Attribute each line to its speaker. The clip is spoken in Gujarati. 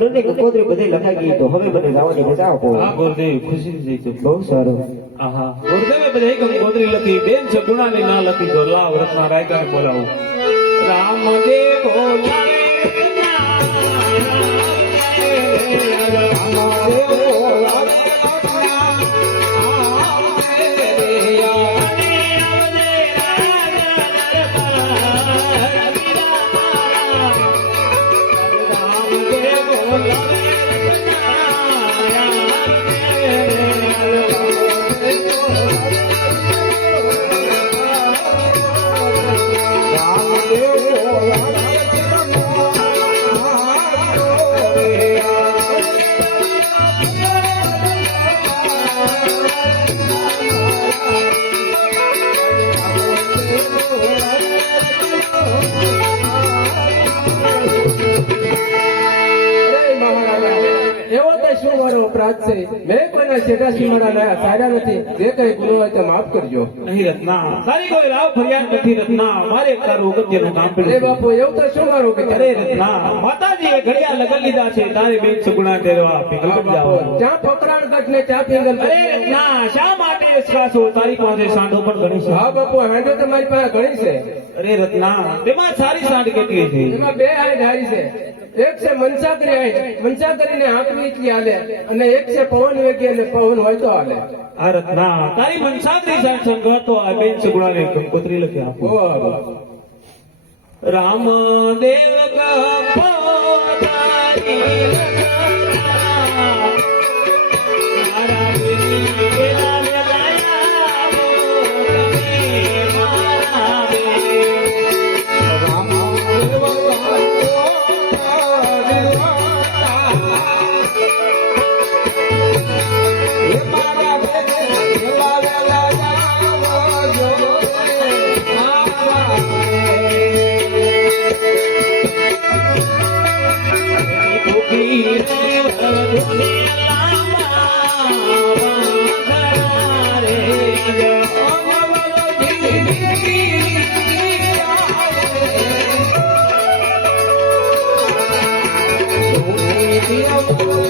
Speaker 1: લગ્નની કંકોત્રી બધી લખાઈ ગઈ તો હવે મને જવાની મજા આપો
Speaker 2: હા ગુરુદેવ ખુશી થઈ છે
Speaker 1: બહુ સારું.
Speaker 2: આહા. ગુરુદેવે બધી એકમ લખી. બેન છે ગુણાની ના લખી. તો લાવ રત્ના રાયકાને બોલાવો. રામ
Speaker 3: અપરાધ છે. મેં કોઈના છેટા સીમાડા લાયા સારા નથી. જે કઈ ગુનો હોય તો માફ કરજો.
Speaker 2: નહીં રત્ના તારી કોઈ રાવ ફરિયાદ નથી રત્ના. મારે તારું અગત્યનું કામ પડે
Speaker 3: બાપુ એવું તો શું મારું કે
Speaker 2: અરે રત્ના માતાજીએ ઘડિયા લગન લીધા છે. તારે બે સગુણા તેરવા પિંગલ
Speaker 3: બાપુ ચા પકડાણ કટ ને ચા પીંગલ
Speaker 2: અરે રત્ના શા માટે વિશ્વાસો તારી પાસે સાંધો પણ ઘણી છે.
Speaker 3: હા બાપુ હાંડો તમારી પાસે ઘણી છે.
Speaker 2: અરે રત્ના તેમાં સારી સાંડ કેટલી છે
Speaker 3: એમાં બે હાઈટ ધારી છે. એક છે મનસાકરી મનસાગરી ને આંકડી એટલી હાલે અને એક છે પવન વેગી અને પવન હોય તો હાલે.
Speaker 2: આ રત્ના તારી મનસાગરી સાહેબ સંગત તો આ બેન સગુણાને કંકોત્રી લખી આપો. રામ દેવ Thank you.